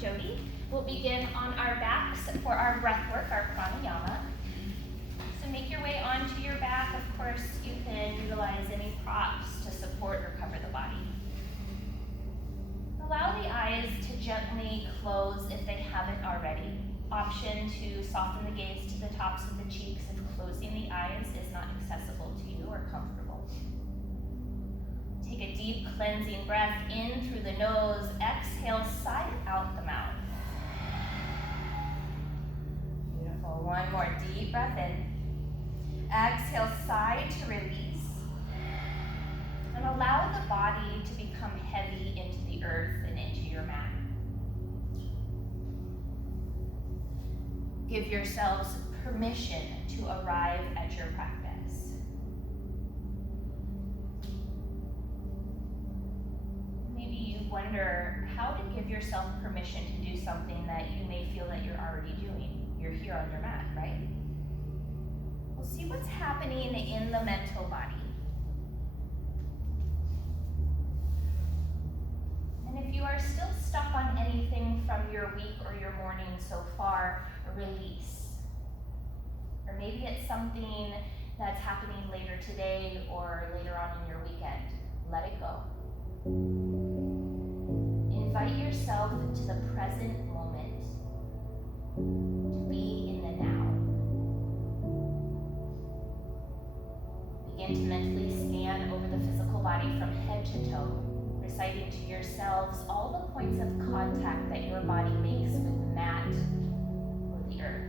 Jody. We'll begin on our backs for our breath work, our pranayama. So make your way onto your back. Of course, you can utilize any props to support or cover the body. Allow the eyes to gently close if they haven't already. Option to soften the gaze to the tops of the cheeks if closing the eyes is not accessible to you or comfortable. Take a deep cleansing breath in through the nose. Exhale, sigh out the mouth. Beautiful. One more deep breath in. Exhale, sigh to release. And allow the body to become heavy into the earth and into your mat. Give yourselves permission to arrive at your practice. Maybe you wonder how to give yourself permission to do something that you may feel that you're already doing. You're here on your mat, right? We'll see what's happening in the mental body. And if you are still stuck on anything from your week or your morning so far, release. Or maybe it's something that's happening later today or later on in your weekend. Let it go. Invite yourself to the present moment, to be in the now. Begin to mentally scan over the physical body from head to toe, reciting to yourselves all the points of contact that your body makes with the mat or the earth.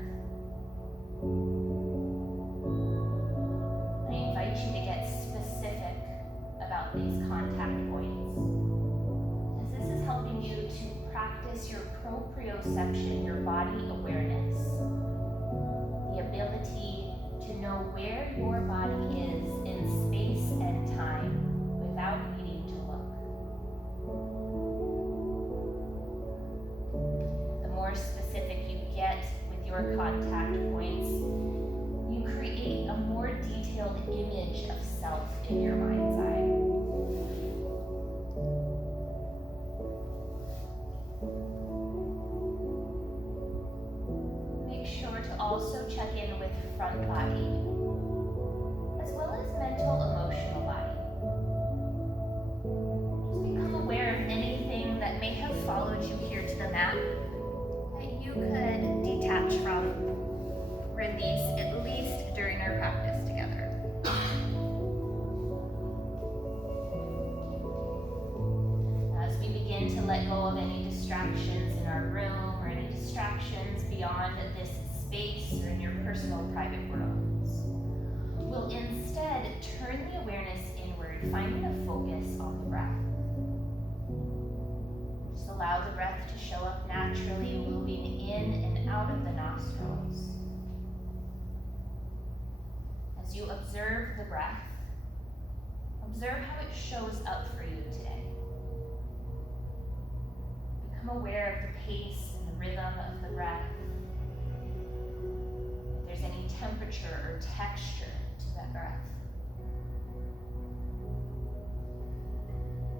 I invite you to get specific about these contact points, as this is helping you to practice your proprioception, your body awareness, the ability to know where your body is in space and time without needing to look. The more specific you get with your contact points, you create a more detailed image of self in your mind's eye. Make sure to also check in with front body, as well as mental, emotional body. Just become aware of anything that may have followed you here to the mat that you could detach from, release, at least during our practice together. As we begin to let go of any distractions in our room or any distractions beyond this space or in your personal private worlds, we'll instead turn the awareness inward, finding a focus on the breath. Just allow the breath to show up naturally, moving in and out of the nostrils. As you observe the breath, observe how it shows up for you today. Become aware of the pace and the rhythm of the breath. If there's any temperature or texture to that breath.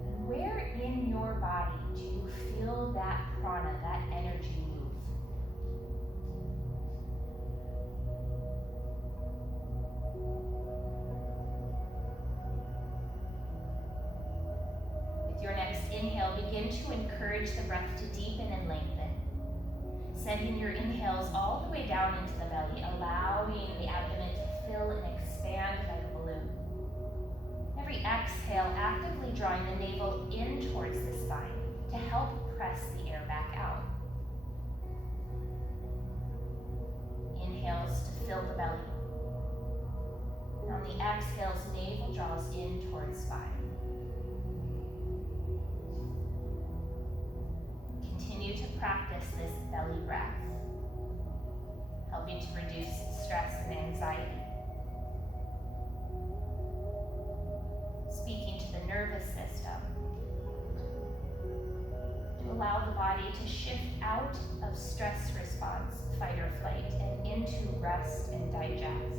And where in your body do you feel that prana, that energy move? With your next inhale, begin to encourage the breath to deepen and lengthen. Sending your inhales all the way down into the belly, allowing the abdomen to fill and expand like a balloon. Every exhale, actively drawing the navel in towards the spine to help press the air back out. Inhales to fill the belly. And on the exhales, navel draws in towards spine. Continue to practice this belly breath, helping to reduce stress and anxiety. Speaking to the nervous system, to allow the body to shift out of stress response, fight or flight, and into rest and digest.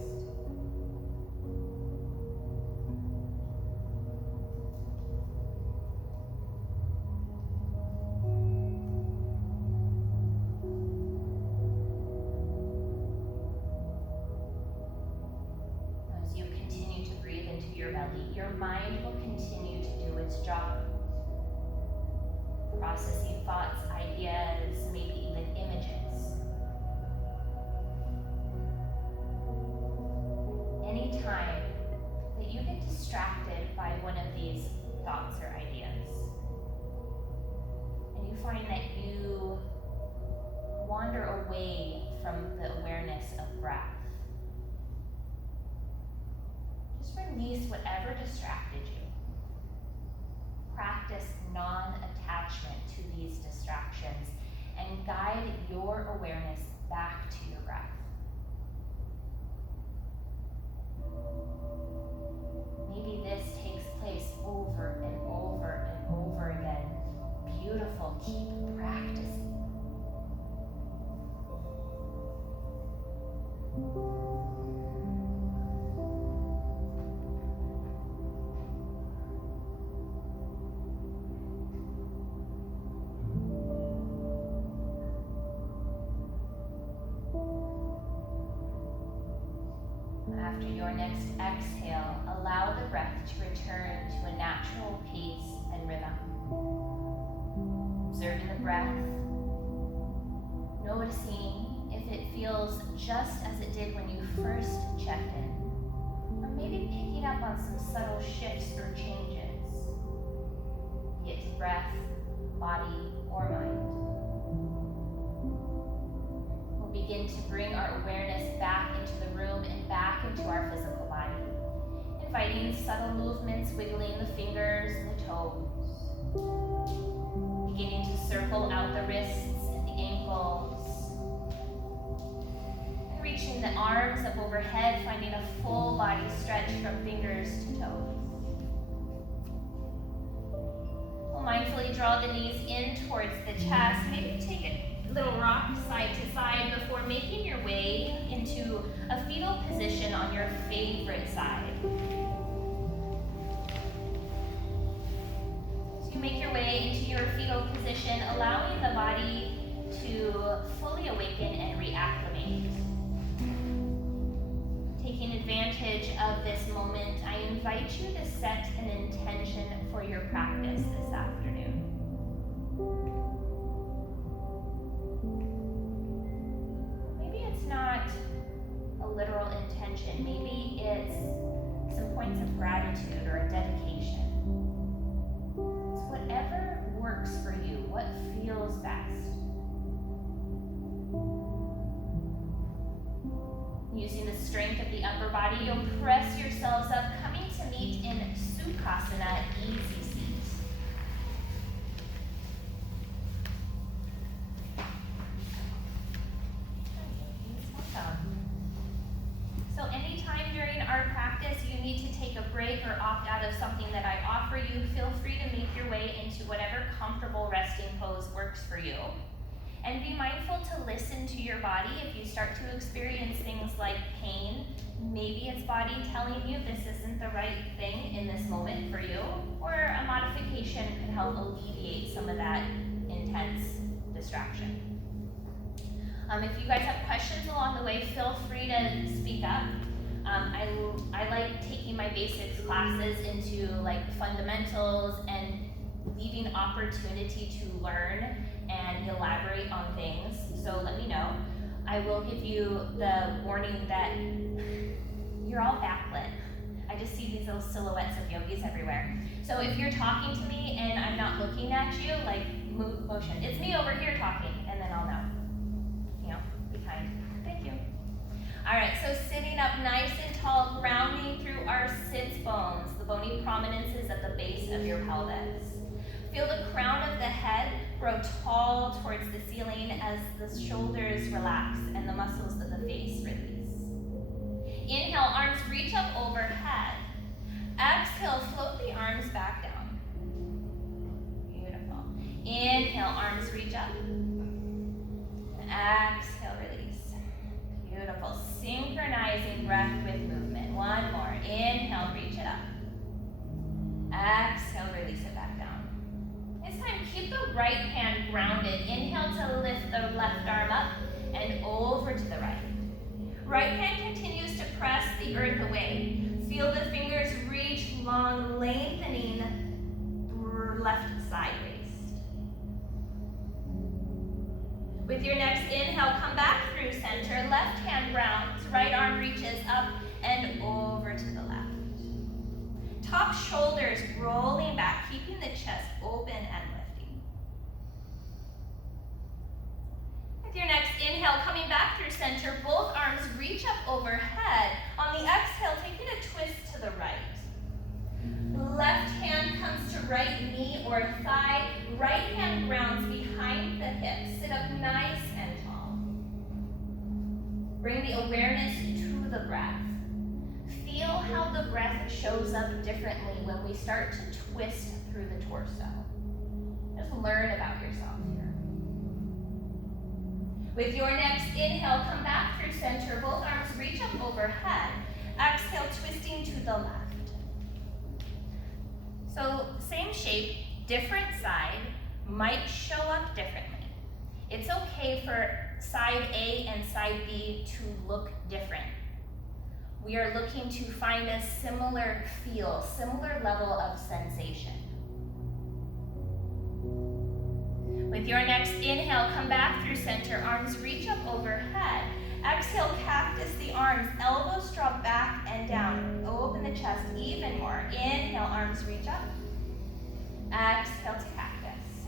mind will continue to do its job, processing thoughts, ideas, maybe even images. Anytime that you get distracted by one of these thoughts or ideas, and you find that you wander away from the awareness of breath, just release whatever distracted you. Practice non-attachment to these distractions and guide your awareness back to your breath. Maybe this takes place over and over and over again. Beautiful. Keep practicing. After your next exhale, allow the breath to return to a natural pace and rhythm. Observing the breath, noticing if it feels just as it did when you first checked in, or maybe picking up on some subtle shifts or changes, be it to breath, body, or mind. Begin to bring our awareness back into the room and back into our physical body, inviting subtle movements, wiggling the fingers and the toes, beginning to circle out the wrists and the ankles, and reaching the arms up overhead, finding a full body stretch from fingers to toes. We'll mindfully draw the knees in towards the chest. Maybe take a little rock side to side before making your way into a fetal position on your favorite side. As you make your way into your fetal position, allowing the body to fully awaken and reacclimate. Taking advantage of this moment, I invite you to set an intention for your practice this afternoon. Not a literal intention. Maybe it's some points of gratitude or a dedication. It's whatever works for you, what feels best. Using the strength of the upper body, you'll press yourselves up, coming to meet in Sukhasana, easy seat. So anytime during our practice you need to take a break or opt out of something that I offer you, feel free to make your way into whatever comfortable resting pose works for you. And be mindful to listen to your body. If you start to experience things like pain, maybe it's body telling you this isn't the right thing in this moment for you, or a modification could help alleviate some of that intense distraction. If you guys have questions along the way, feel free to speak up. I like taking my basics classes into like fundamentals and leaving opportunity to learn and elaborate on things. So let me know. I will give you the warning that you're all backlit. I just see these little silhouettes of yogis everywhere. So if you're talking to me and I'm not looking at you, like move motion. It's me over here talking, and then I'll know. Be kind. Thank you. All right, so sitting up nice and tall, grounding through our sits bones, the bony prominences at the base of your pelvis. Feel the crown of the head grow tall towards the ceiling as the shoulders relax and the muscles of the face release. Inhale, arms reach up overhead. Exhale, float the arms back down. Beautiful. Inhale, arms reach up. Exhale, release. Beautiful. Synchronizing breath with movement. One more. Inhale, reach it up. Exhale, release it back down. This time, keep the right hand grounded. Inhale to lift the left arm up and over to the right. Right hand continues to press the earth away. Feel the fingers reach long, lengthening left side waist. With your next inhale, come back through center. Left hand rounds, right arm reaches up and over to the left. Top shoulders rolling back, keeping the chest open and lifting. With your next inhale, coming back through center, both arms reach up overhead. On the exhale, taking a twist to the right. Left hand comes to right knee or thigh. Right hand grounds behind the hips. Sit up nice and tall. Bring the awareness to the breath. Feel how the breath shows up differently when we start to twist through the torso. Just learn about yourself here. With your next inhale, come back through center. Both arms reach up overhead. Exhale, twisting to the left. So same shape, different side, might show up differently. It's okay for side A and side B to look different. We are looking to find a similar feel, similar level of sensation. With your next inhale, come back through center, arms reach up overhead. Exhale, cactus the arms, elbows draw back and down. Open the chest even more. Inhale, arms reach up. Exhale to cactus.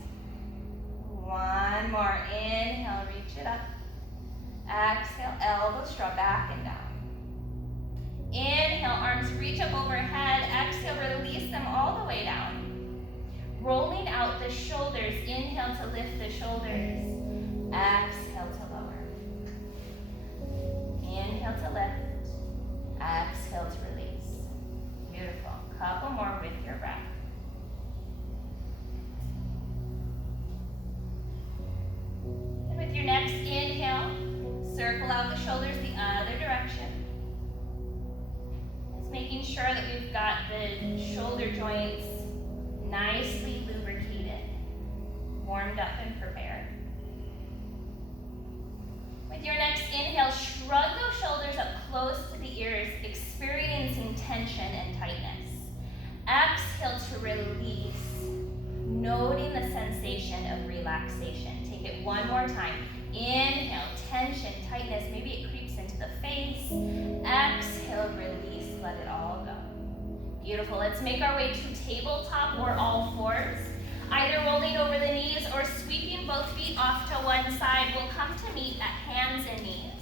One more. Inhale, reach it up. Exhale, elbows draw back and down. Inhale, arms reach up overhead. Exhale, release them all the way down. Rolling out the shoulders. Inhale to lift the shoulders. Exhale to lower. Inhale to lift. Exhale to release. Beautiful. Couple more with your breath. And with your next inhale, circle out the shoulders the other direction. Just making sure that we've got the shoulder joints nicely lubricated, warmed up and prepared. With your next inhale, shrug those shoulders up close to the ears, experiencing tension and tightness. Exhale to release, noting the sensation of relaxation. Take it one more time. Inhale, tension, tightness, maybe it creeps into the face. Exhale, release, let it all go. Beautiful. Let's make our way to tabletop or all fours. Either rolling over the knees or sweeping both feet off to one side. We'll come to meet at hands and knees.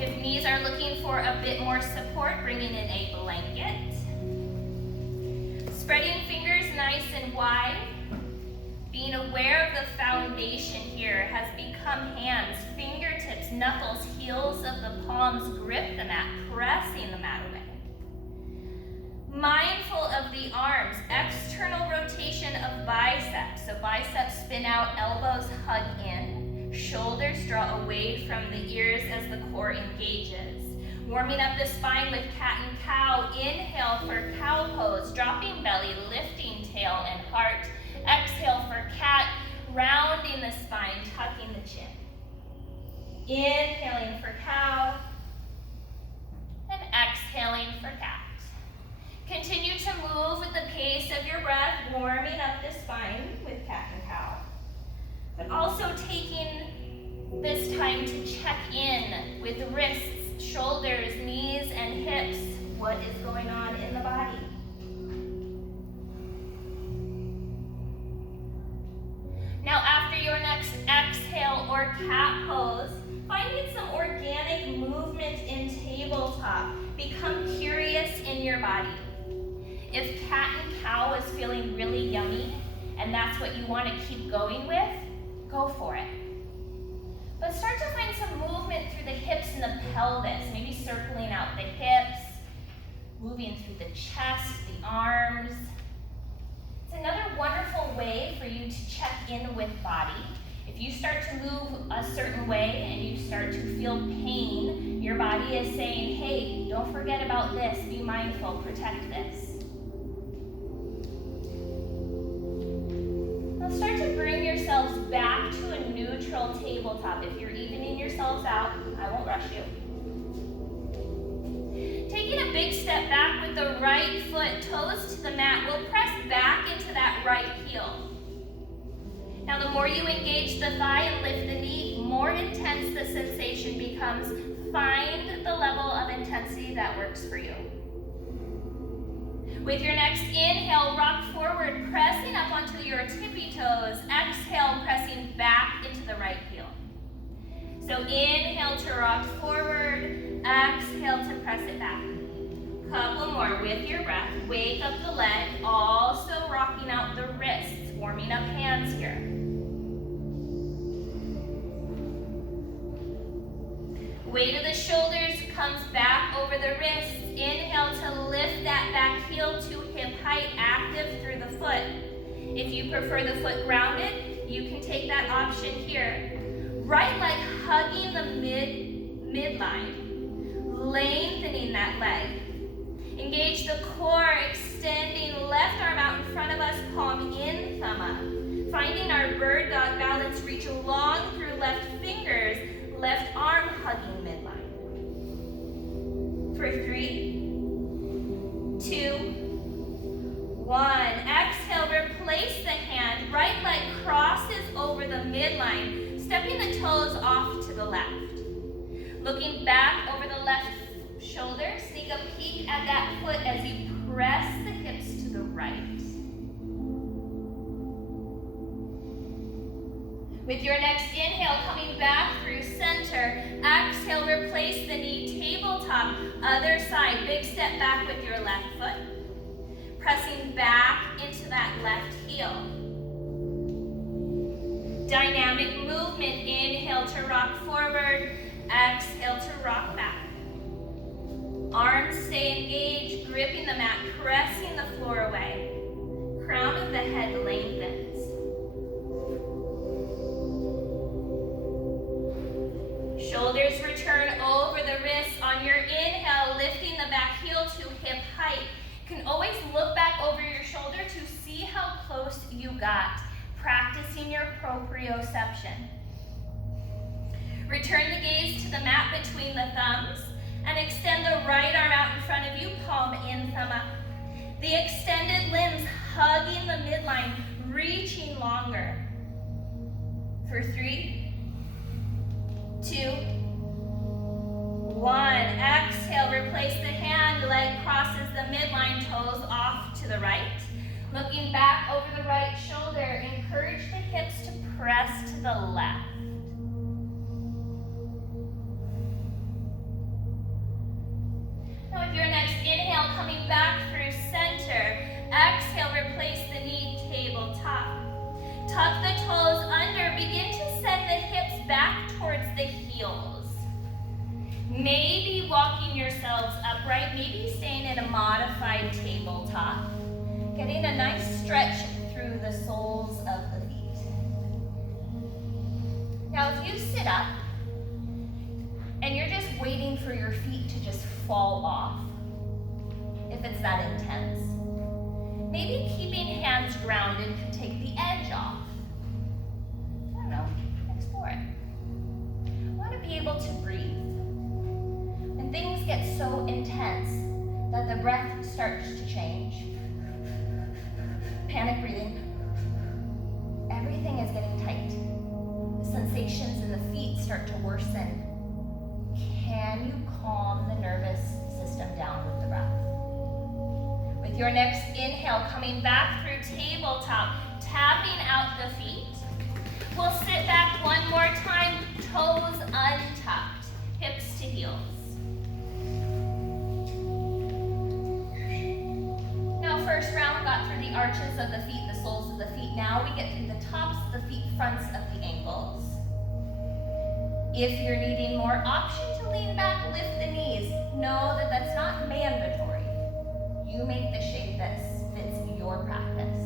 If knees are looking for a bit more support, bringing in a blanket. Spreading fingers nice and wide. Being aware of the foundation here has become hands, fingertips, knuckles, heels of the palms, grip the mat, pressing the mat away. Mindful of the arms, external rotation of biceps. So biceps spin out, elbows hug in. Shoulders draw away from the ears as the core engages. Warming up the spine with cat and cow. Inhale for cow pose, dropping belly, lifting tail and heart. Exhale for cat, rounding the spine, tucking the chin. Inhaling for cow, and exhaling for cat. Continue to move with the pace of your breath, warming up the spine with cat and cow. But also taking this time to check in with wrists, shoulders, knees, and hips. What is going on in the body? Now after your next exhale or cat pose, finding some organic movement in tabletop. Become curious in your body. If cat and cow is feeling really yummy and that's what you want to keep going with, go for it. But start to find some movement through the hips and the pelvis, maybe circling out the hips, moving through the chest, the arms. It's another wonderful way for you to check in with body. If you start to move a certain way and you start to feel pain, your body is saying, hey, don't forget about this, be mindful, protect this. Now start to bring yourselves back to a neutral tabletop. If you're evening yourselves out, I won't rush you. Take Taking a big step back with the right foot, toes to the mat, we'll press back into that right heel. Now the more you engage the thigh and lift the knee, more intense the sensation becomes. Find the level of intensity that works for you. With your next inhale, rock forward, pressing up onto your tippy toes. Exhale, pressing back into the right heel. So inhale to rock forward, exhale to press it back. Couple more with your breath. Wake up the leg, also rocking out the wrists, warming up hands here. Weight of the shoulders comes back over the wrists. Inhale to lift that back heel to hip height, active through the foot. If you prefer the foot grounded, you can take that option here. Right leg hugging the midline, lengthening that leg. Engage the core, extending left arm out in front of us, palm in, thumb up. Finding our bird dog balance, reach long through left fingers, left arm hugging midline. For 3, 2, 1. Exhale, replace the hand. Right leg crosses over the midline, stepping the toes off to the left. Looking back over the left shoulder, sneak a peek at that foot as you press the hips to the right. With your next inhale, coming back through center, exhale, replace the knee, tabletop, other side, big step back with your left foot. Pressing back into that left heel. Dynamic movement, inhale to rock forward, exhale to rock back. Arms stay engaged, gripping the mat, pressing the floor away. Crown of the head lengthens. Shoulders return over the wrists. On your inhale, lifting the back heel to hip height. You can always look back over your shoulder to see how close you got, practicing your proprioception. Return the gaze to the mat between the thumbs and extend the right arm out in front of you, palm in, thumb up. The extended limbs hugging the midline, reaching longer. For 3, 2, 1. Exhale, replace the hand, leg crosses the midline, toes off to the right. Looking back over the right shoulder, encourage the hips to press to the left. Now with your next inhale, coming back through center, exhale, replace the knee, tabletop. Tuck the toes under, begin to send the hips back towards the heels. Maybe walking yourselves upright, maybe staying in a modified tabletop. Getting a nice stretch through the soles of the feet. Now if you sit up and you're just waiting for your feet to just fall off, if it's that intense, maybe keeping hands grounded could take the edge off. I don't know, explore it. I want to be able to breathe. When things get so intense that the breath starts to change, panic breathing, everything is getting tight. The sensations in the feet start to worsen. Can you calm the nervous system down with the breath? With your next inhale, coming back through tabletop, tapping out the feet. We'll sit back one more time, toes untucked, hips to heels. Now first round, got through the arches of the feet, the soles of the feet. Now we get through the tops of the feet, fronts of the ankles. If you're needing more option to lean back, lift the knees. Know that that's not mandatory. You make the shape that fits your practice.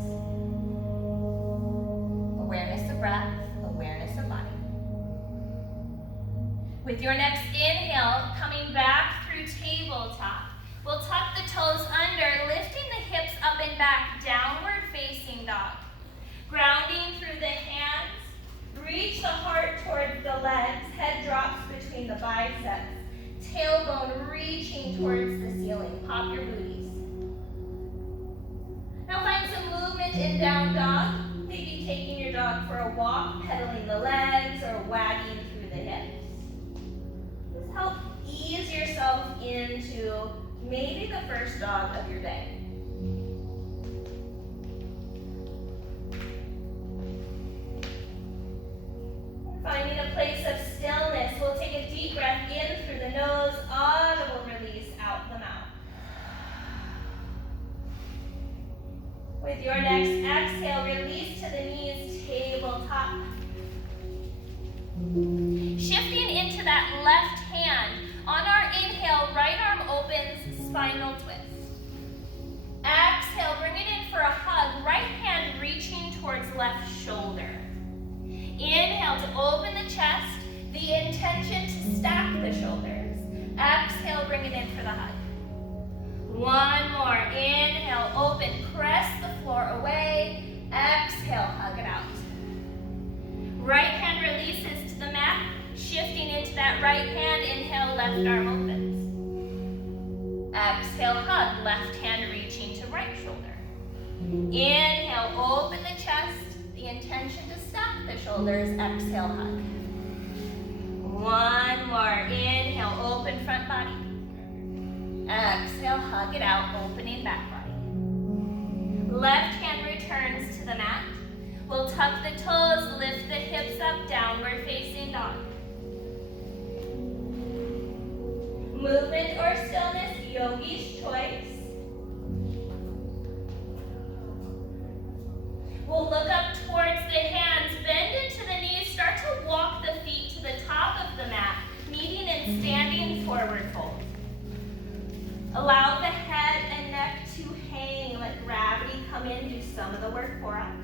Awareness of breath, awareness of body. With your next inhale, coming back through tabletop, we'll tuck the toes under, lifting the hips up and back, downward facing dog. Grounding through the hands, reach the heart towards the legs, head drops between the biceps. tailbone reaching towards the ceiling. Pop your booties. Now find some movement in down dog. Maybe taking your dog for a walk, pedaling the legs, or wagging through the hips. Just help ease yourself into maybe the first dog of your day. Finding a place of stillness, we'll take a deep breath in through the nose, audible release out the mouth. With your next exhale, release to the knees, tabletop. Shifting into that left hand. On our inhale, right arm opens, spinal twist. Exhale, bring it in for a hug. Right hand reaching towards left shoulder. Inhale to open the chest, the intention to stack the shoulders. Exhale, bring it in for the hug. One more. Inhale, open, press the floor away. Exhale, hug it out. Right hand releases to the mat, shifting into that right hand. Inhale, left arm opens. Exhale, hug, left hand reaching to right shoulder. Inhale, open the chest, the intention to stack the shoulders. Exhale, hug. One more. Inhale, open front body. Exhale, hug it out, opening back body. Left hand returns to the mat. We'll tuck the toes, lift the hips up, downward facing dog. Movement or stillness, yogi's choice. We'll look up towards the hands, bend into the knees, start to walk the feet to the top of the mat, meeting and standing forward fold. Allow the head and neck to hang, let gravity come in, do some of the work for us.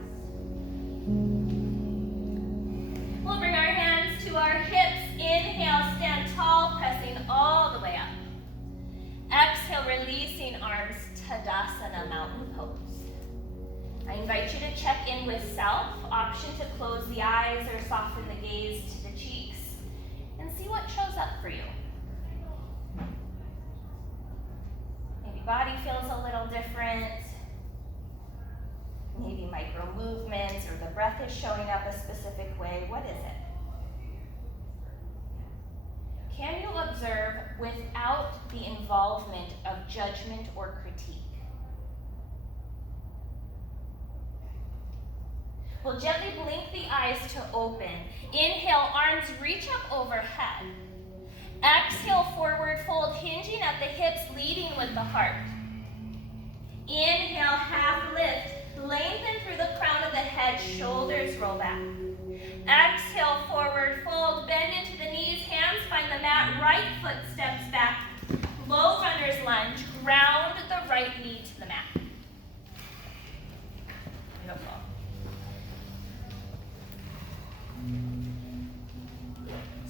We'll bring our hands to our hips. Inhale, stand tall, pressing all the way up. Exhale, releasing arms, Tadasana, mountain pose. I invite you to check in with self, option to close the eyes or soften the gaze to the cheeks, and see what shows up for you. Maybe body feels a little different. Maybe micro movements, or the breath is showing up a specific way. What is it? Can you observe without the involvement of judgment or critique? We'll gently blink the eyes to open. Inhale, arms reach up overhead. Exhale, forward fold, hinging at the hips, leading with the heart. Inhale, half lift. Lengthen through the crown of the head, shoulders roll back. Exhale, forward fold, bend into the knees, hands find the mat, right foot steps back. Low runner's lunge, ground the right knee to the mat. Beautiful.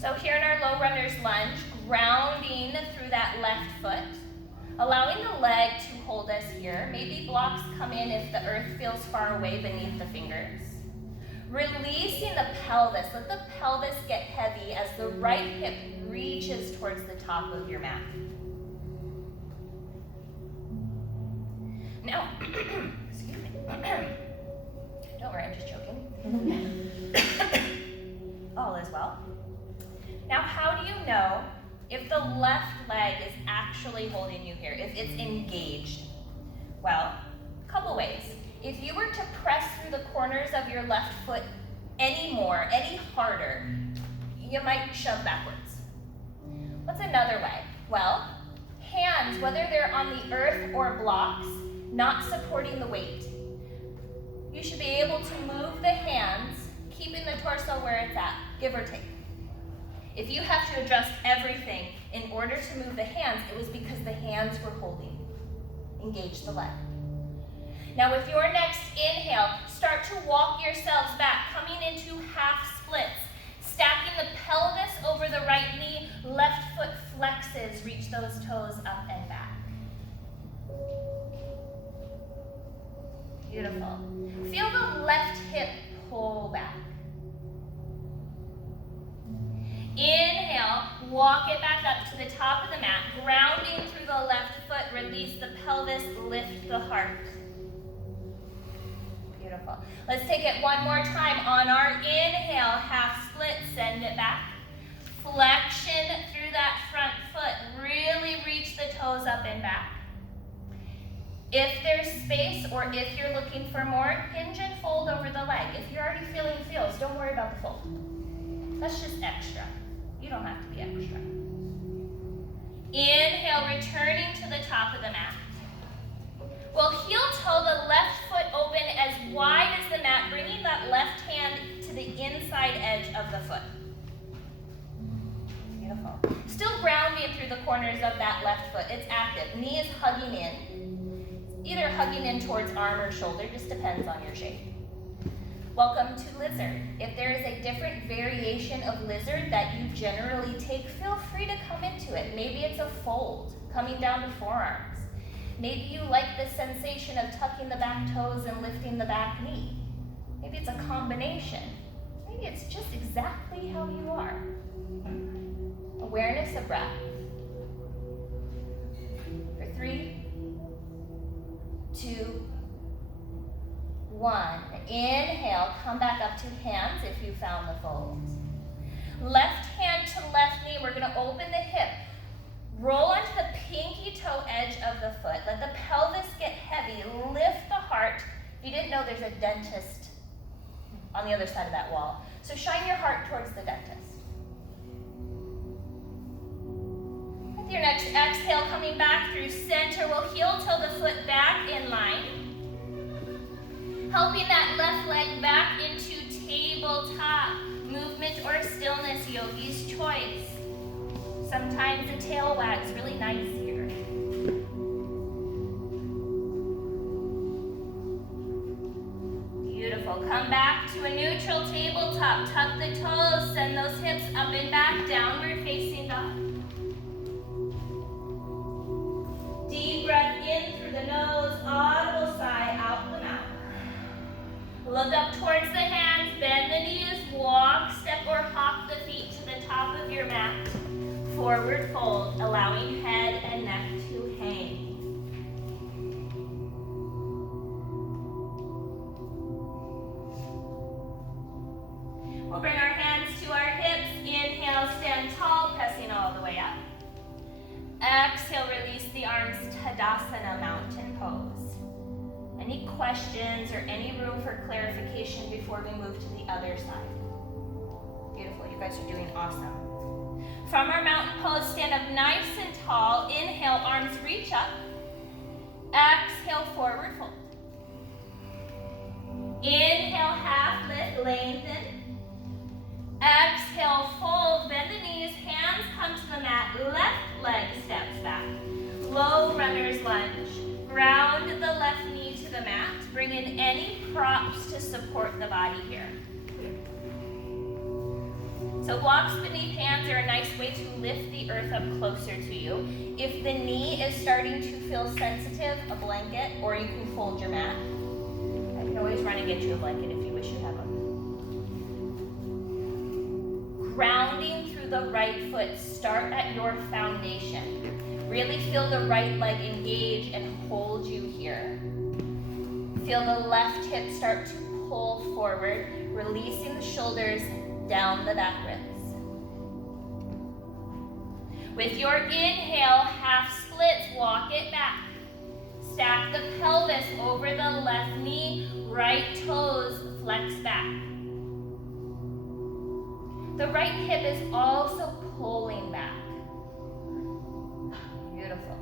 So here in our low runner's lunge, grounding through that left foot, allowing the leg to hold us here. Maybe blocks come in if the earth feels far away beneath the fingers. Releasing the pelvis. Let the pelvis get heavy as the right hip reaches towards the top of your mat. Now, excuse me. Don't worry, I'm just joking. All is well. Now, how do you know if the left leg is actually holding you here, if it's engaged? Well, a couple ways. If you were to press through the corners of your left foot any more, any harder, you might shove backwards. What's another way? Well, hands, whether they're on the earth or blocks, not supporting the weight. You should be able to move the hands, keeping the torso where it's at, give or take. If you have to adjust everything in order to move the hands, it was because the hands were holding. Engage the leg. Now with your next inhale, start to walk yourselves back, coming into half splits. Stacking the pelvis over the right knee, left foot flexes, reach those toes up and back. Beautiful. Feel the left hip pull back. Inhale, walk it back up to the top of the mat, grounding through the left foot, release the pelvis, lift the heart. Beautiful. Let's take it one more time. On our inhale, half split, send it back. Flexion through that front foot, really reach the toes up and back. If there's space or if you're looking for more, hinge and fold over the leg. If you're already feeling feels, don't worry about the fold. That's just extra. You don't have to be extra. Inhale, returning to the top of the mat. We'll heel toe the left foot open as wide as the mat, bringing that left hand to the inside edge of the foot. Beautiful. Still grounding through the corners of that left foot. It's active. Knee is hugging in. Either hugging in towards arm or shoulder, just depends on your shape. Welcome to lizard. If there is a different variation of lizard that you generally take, feel free to come into it. Maybe it's a fold, coming down to forearms. Maybe you like the sensation of tucking the back toes and lifting the back knee. Maybe it's a combination. Maybe it's just exactly how you are. Awareness of breath. For 3, 2, 1. Inhale, come back up to hands if you found the fold. Left hand to left knee, we're gonna open the hip. Roll onto the pinky toe edge of the foot. Let the pelvis get heavy. Lift the heart. If you didn't know, there's a dentist on the other side of that wall. So shine your heart towards the dentist. With your next exhale, coming back through center, we'll heel toe the foot back in line. Helping that left leg back into tabletop. Movement or stillness, yogi's choice. Sometimes the tail wag's really nice here. Beautiful. Come back to a neutral tabletop. Tuck the toes, send those hips up and back, downward facing dog. Deep breath in through the nose, audible sigh out the mouth. Look up towards the hands, bend the knees, walk, step or hop the feet to the top of your mat. Forward fold, allowing head and neck to hang. We'll bring our hands to our hips. Inhale, stand tall, pressing all the way up. Exhale, release the arms, Tadasana, mountain pose. Any questions or any room for clarification before we move to the other side? Beautiful, you guys are doing awesome. From our mountain pose, stand up nice and tall. Inhale, arms reach up. Exhale, forward fold. Inhale, half lift, lengthen. Exhale, fold, bend the knees, hands come to the mat, left leg steps back. Low runner's lunge. Ground the left knee to the mat. Bring in any props to support the body here. So blocks beneath hands are a nice way to lift the earth up closer to you. If the knee is starting to feel sensitive, a blanket, or you can fold your mat. I can always run and get you a blanket if you wish you had one. Grounding through the right foot, start at your foundation. Really feel the right leg engage and hold you here. Feel the left hip start to pull forward, releasing the shoulders down the back ribs. With your inhale, half splits, walk it back. Stack the pelvis over the left knee, right toes flex back. The right hip is also pulling back. Beautiful.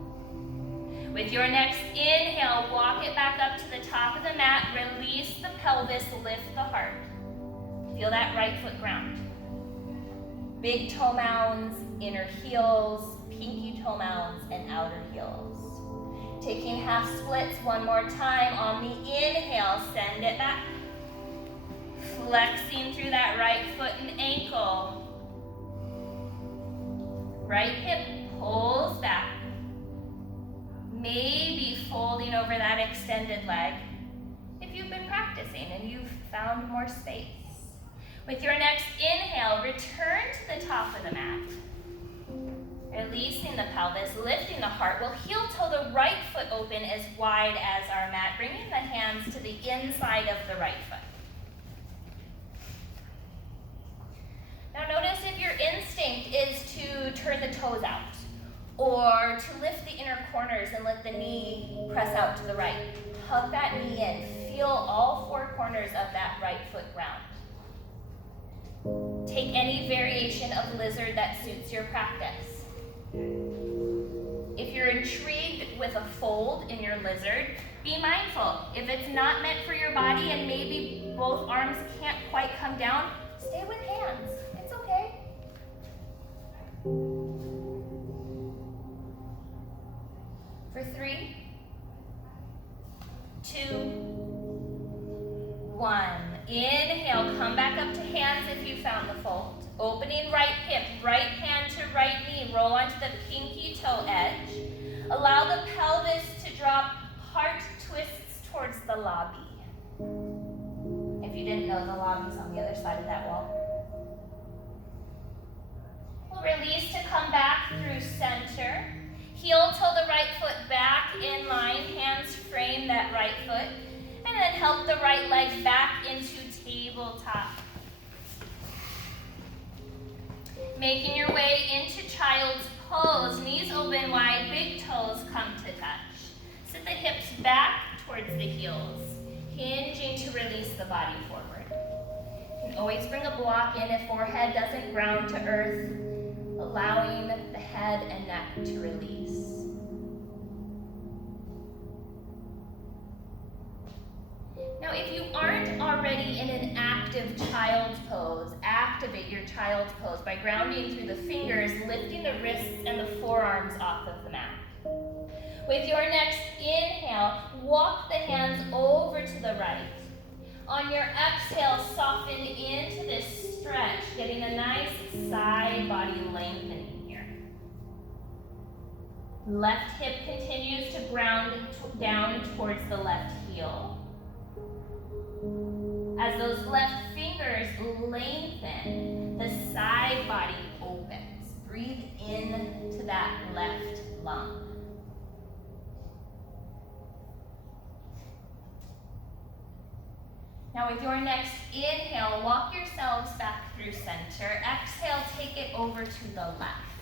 With your next inhale, walk it back up to the top of the mat, release the pelvis, lift the heart. Feel that right foot ground. Big toe mounds, inner heels, pinky toe mounds, and outer heels. Taking half splits one more time. On the inhale, send it back. Flexing through that right foot and ankle. Right hip pulls back. Maybe folding over that extended leg if you've been practicing and you've found more space. With your next inhale, return to the top of the mat. Releasing the pelvis, lifting the heart. We'll heel toe the right foot open as wide as our mat, bringing the hands to the inside of the right foot. Now notice if your instinct is to turn the toes out or to lift the inner corners and let the knee press out to the right. Hug that knee in. Feel all four corners of that right foot ground. Take any variation of lizard that suits your practice. If you're intrigued with a fold in your lizard, be mindful. If it's not meant for your body and maybe both arms can't quite come down, stay with hands. It's okay. For 3, 2, 1. Inhale, come back up to hands if you found the fold. Opening right hip, right hand to right knee, roll onto the pinky toe edge. Allow the pelvis to drop, heart twists towards the lobby. If you didn't know, the lobby's on the other side of that wall. We'll release to come back through center. Heel toe the right foot back in line, hands frame that right foot, and then help the right leg back into tabletop. Making your way into child's pose, knees open wide, big toes come to touch. Sit the hips back towards the heels, hinging to release the body forward. You can always bring a block in if forehead doesn't ground to earth, allowing the head and neck to release. Now, if you aren't already in an active child's pose, activate your child's pose by grounding through the fingers, lifting the wrists and the forearms off of the mat. With your next inhale, walk the hands over to the right. On your exhale, soften into this stretch, getting a nice side body lengthening here. Left hip continues to ground down towards the left heel. As those left fingers lengthen, the side body opens. Breathe into that left lung. Now with your next inhale, walk yourselves back through center. Exhale, take it over to the left.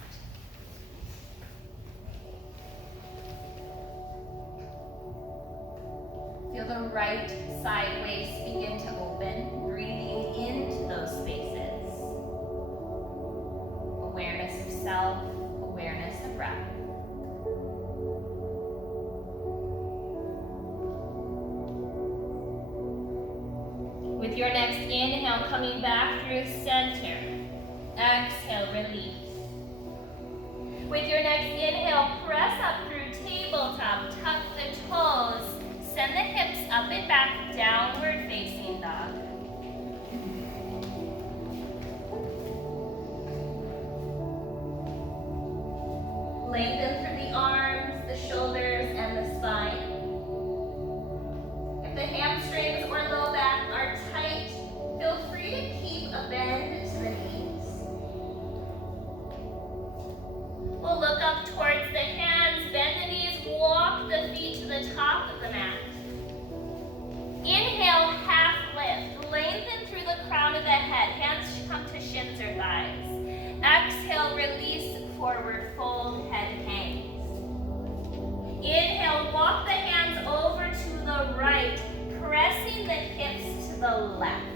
Feel the right side waist begin to open, breathing into those spaces. Awareness of self, awareness of breath. With your next inhale, coming back through center. Exhale, release. With your next inhale, press up through tabletop, tuck the toes. Send the hips up and back, downward facing dog. Lengthen through the arms, the shoulders, and the spine. If the hamstrings or low back are tight, feel free to keep a bend to the knees. We'll look up towards the hands, bend the knees, walk the feet to the top of the mat. Inhale, half lift. Lengthen through the crown of the head. Hands come to shins or thighs. Exhale, release, forward fold, head hangs. Inhale, walk the hands over to the right, pressing the hips to the left.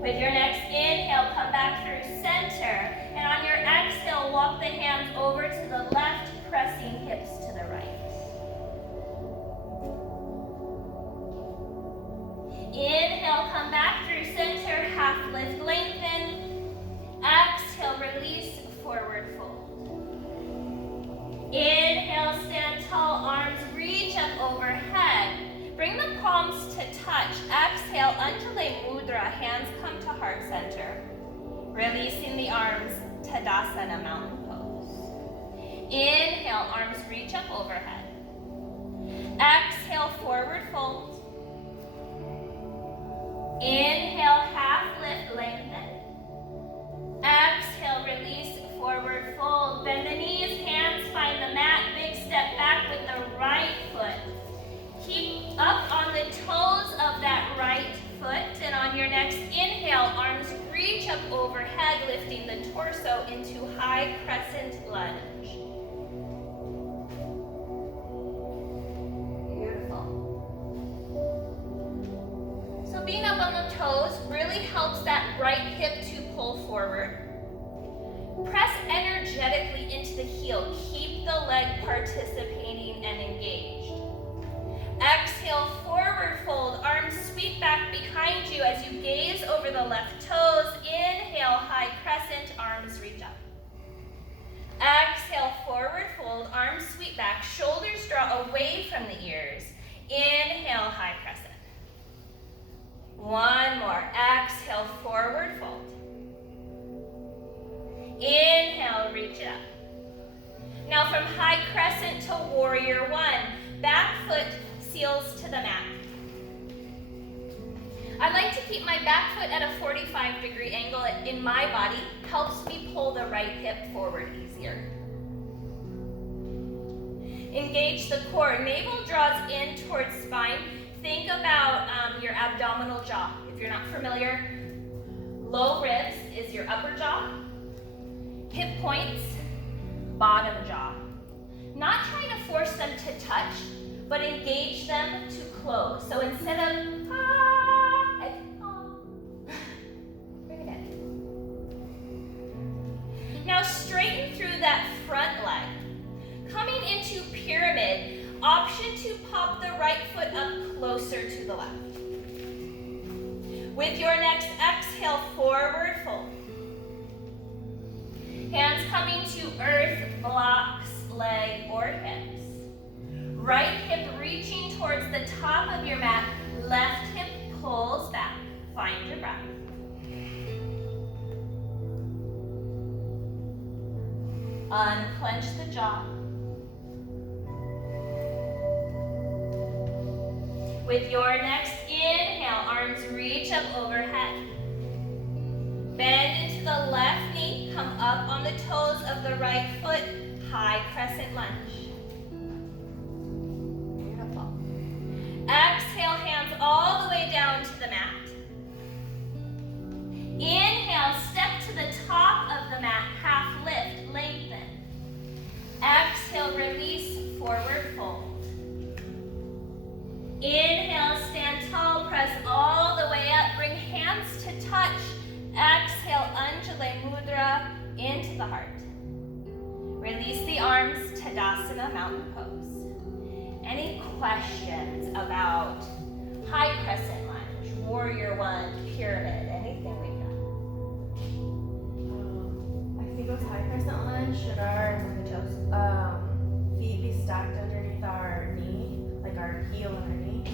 With your next inhale, come back through center, and on your exhale, walk the hands over to the left, pressing hips to the right. Inhale, come back through center, half lift, lengthen. Exhale, release, forward fold. Inhale, stand tall, arms reach up overhead. Bring the palms to touch. Exhale, Undulate Mudra, hands come to heart center. Releasing the arms, Tadasana, mountain pose. Inhale, arms reach up overhead. Exhale, forward fold. Inhale, half lift, lengthen. Exhale, up on the toes of that right foot, and on your next inhale, arms reach up overhead, lifting the torso into high crescent lunge. Beautiful. So being up on the toes really helps that right hip to pull forward. Press energetically into the heel. Keep the leg participating and engaged. Exhale, forward fold. Arms sweep back behind you as you gaze over the left toes. Inhale, high crescent. Arms reach up. Exhale, forward fold. Arms sweep back. Shoulders draw away from the ears. Inhale, high crescent. One more. Exhale, forward fold. Inhale, reach it up. Now from high crescent to warrior one, back foot seals to the mat. I like to keep my back foot at a 45-degree angle in my body. Helps me pull the right hip forward easier. Engage the core. Navel draws in towards spine. Think about your abdominal jaw. If you're not familiar, low ribs is your upper jaw. Hip points, bottom jaw. Not trying to force them to touch, but engage them to close. So instead of bring it in. Now straighten through that front leg. Coming into pyramid, option to pop the right foot up closer to the left. With your next exhale, forward fold. Hands coming to earth, blocks, leg, or hips. Right hip reaching towards the top of your mat. Left hip pulls back. Find your breath. Unclench the jaw. With your next inhale, arms reach up overhead. Bend into the left knee, come up on the toes of the right foot, high crescent lunge. Beautiful. Exhale, hands all the way down to the mat. Inhale, step to the top of the mat, half lift, lengthen. Exhale, release, forward fold. Inhale, stand tall, press all the way up, bring hands to touch. Exhale, Anjali Mudra into the heart. Release the arms, Tadasana, mountain pose. Any questions about high crescent lunge, warrior one, pyramid, anything we've done? I think with high crescent lunge, should our feet be stacked underneath our knee, like our heel and our knee?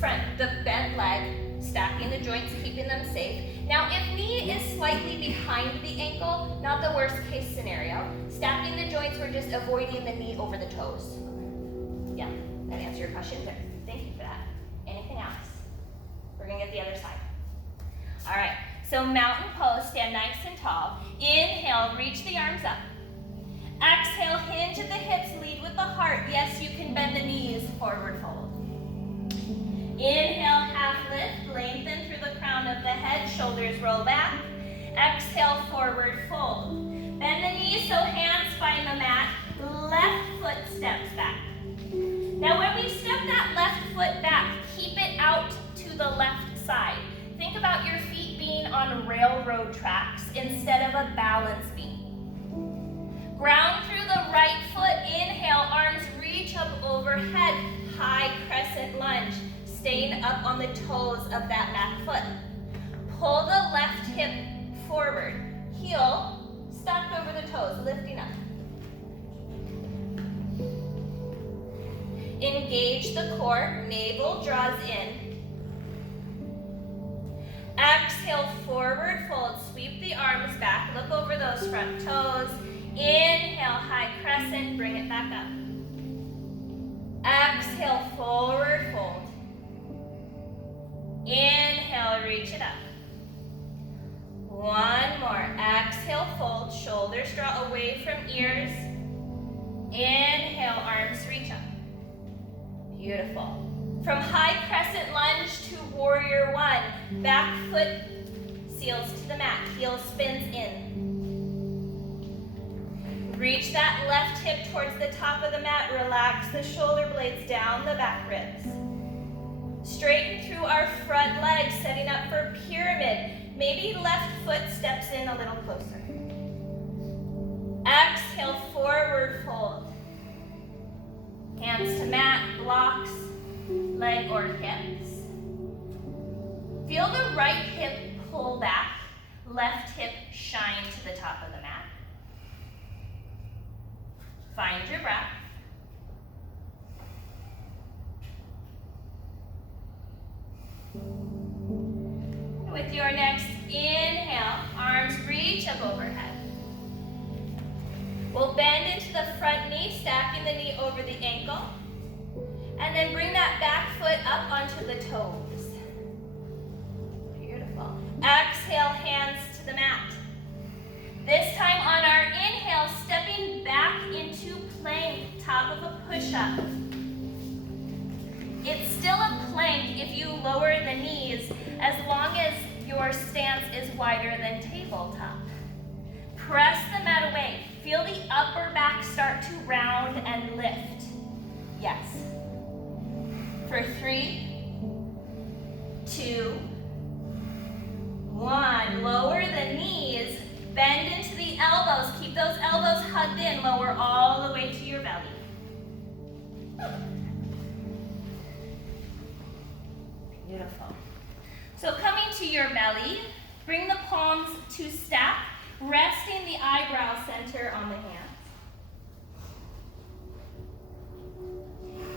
Front, the bent leg, stacking the joints, keeping them safe. Now, if knee is slightly behind the ankle, not the worst case scenario. Stacking the joints, we're just avoiding the knee over the toes. Yeah, that answers your question. Good. Thank you for that. Anything else? We're gonna get the other side. All right, so mountain pose, stand nice and tall. Inhale, reach the arms up. Exhale, hinge at the hips, lead with the heart. Yes, you can bend the knees, forward fold. Inhale, half lift, lengthen through the crown of the head, shoulders roll back. Exhale, forward fold. Bend the knees so hands find the mat. Left foot steps back. Now when we step that left foot back, keep it out to the left side. Think about your feet being on railroad tracks instead of a balance beam. Ground through the right foot, inhale, arms reach up overhead, high crescent lunge. Staying up on the toes of that back foot. Pull the left hip forward. Heel stacked over the toes, lifting up. Engage the core, navel draws in. Exhale, forward fold, sweep the arms back, look over those front toes. Inhale, high crescent, bring it back up. Exhale, forward fold. Inhale, reach it up. One more. Exhale, fold. Shoulders draw away from ears. Inhale, arms reach up. Beautiful. From high crescent lunge to warrior one. Back foot seals to the mat, heel spins in. Reach that left hip towards the top of the mat. Relax the shoulder blades down the back ribs. Straighten through our front legs, setting up for pyramid. Maybe left foot steps in a little closer. Exhale, forward fold. Hands to mat, blocks, leg or hips. Feel the right hip pull back, left hip shine to the top of the mat. Find your breath. With your next inhale, arms reach up overhead. We'll bend into the front knee, stacking the knee over the ankle. And then bring that back foot up onto the toes. Beautiful. Exhale, hands to the mat. This time on our inhale, stepping back into plank, top of a push-up. It's still a plank if you lower the knees, as long as your stance is wider than tabletop. Press the mat away. Feel the upper back start to round and lift. Yes. For 3, 2, 1. Lower the knees. Bend into the elbows. Keep those elbows hugged in. Lower all the way to your belly. Beautiful. So coming to your belly, bring the palms to stack, resting the eyebrow center on the hands.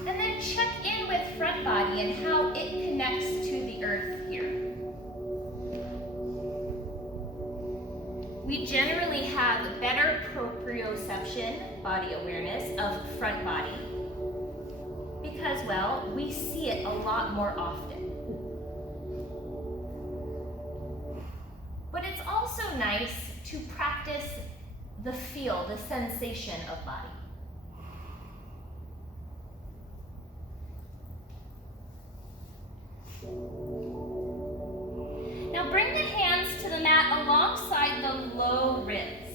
And then check in with front body and how it connects to the earth here. We generally have better proprioception, body awareness of front body, because, well, we see it a lot more often. But it's also nice to practice the feel, the sensation of body. Now bring the hands to the mat alongside the low ribs.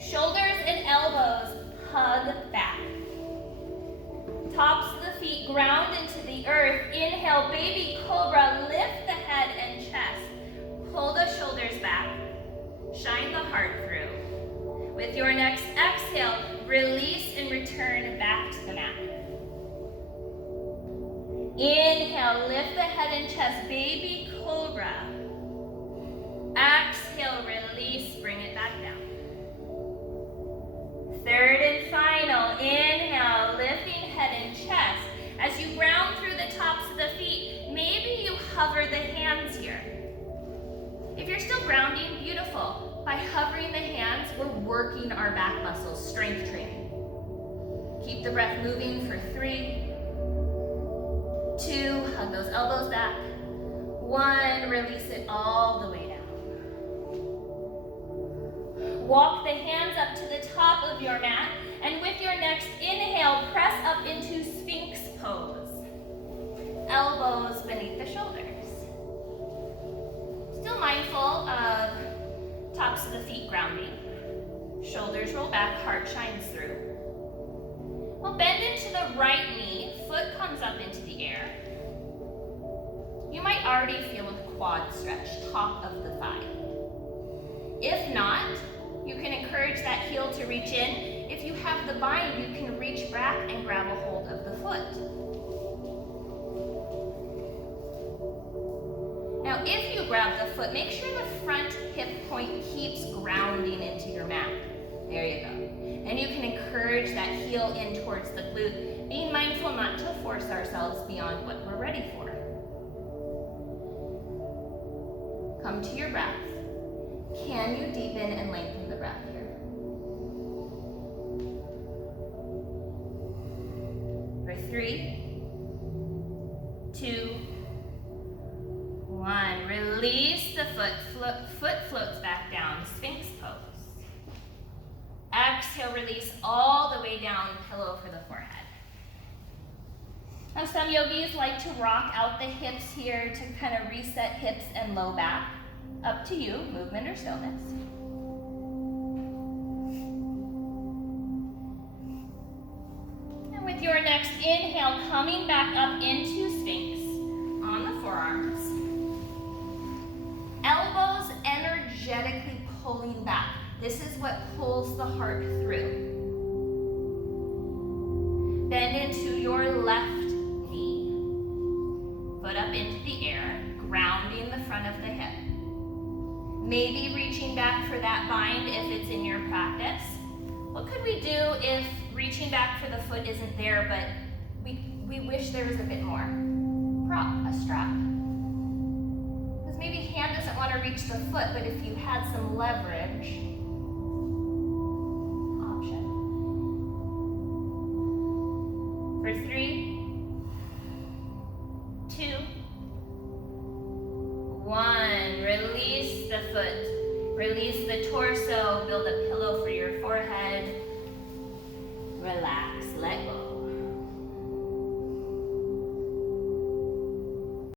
Shoulders and elbows hug back. Tops of the feet ground into the earth. Inhale, baby cobra, lift the head and chest. Pull the shoulders back. Shine the heart through. With your next exhale, release and return back to the mat. Inhale, lift the head and chest, baby cobra. Exhale, release, bring it back down. Third and final, inhale, lifting head and chest. As you ground through the tops of the feet, maybe you hover the hands here. If you're still grounding, beautiful. By hovering the hands, we're working our back muscles, strength training. Keep the breath moving for 3, 2, hug those elbows back. 1, release it all the way down. Walk the hands up to the top of your mat, and with your next inhale, press up into Sphinx pose. Elbows beneath the shoulders. Still mindful of tops of the feet grounding. Shoulders roll back, heart shines through. We'll bend into the right knee, foot comes up into the air. You might already feel a quad stretch, top of the thigh. If not, you can encourage that heel to reach in. If you have the bind, you can reach back and grab a hold of the foot. Now, if you grab the foot, make sure the front hip point keeps grounding into your mat. There you go. And you can encourage that heel in towards the glute, being mindful not to force ourselves beyond what we're ready for. Come to your breath. Can you deepen and lengthen the breath here? For 3, 2, 1. Release the foot. Foot floats back down. Sphinx pose. Exhale, release all the way down, pillow for the forehead. Now some yogis like to rock out the hips here to kind of reset hips and low back. Up to you, movement or stillness. And with your next inhale, coming back up into Sphinx on the forearms. Elbows energetically pulling back. This is what pulls the heart through. Bend into your left knee. Foot up into the air, grounding the front of the hip. Maybe reaching back for that bind if it's in your practice. What could we do if reaching back for the foot isn't there, but we wish there was a bit more? Prop, a strap. Because maybe hand doesn't want to reach the foot, but if you had some leverage, option. For 3, 2, 1. Release the foot. Release the torso. Build a pillow for your forehead. Relax. Let go.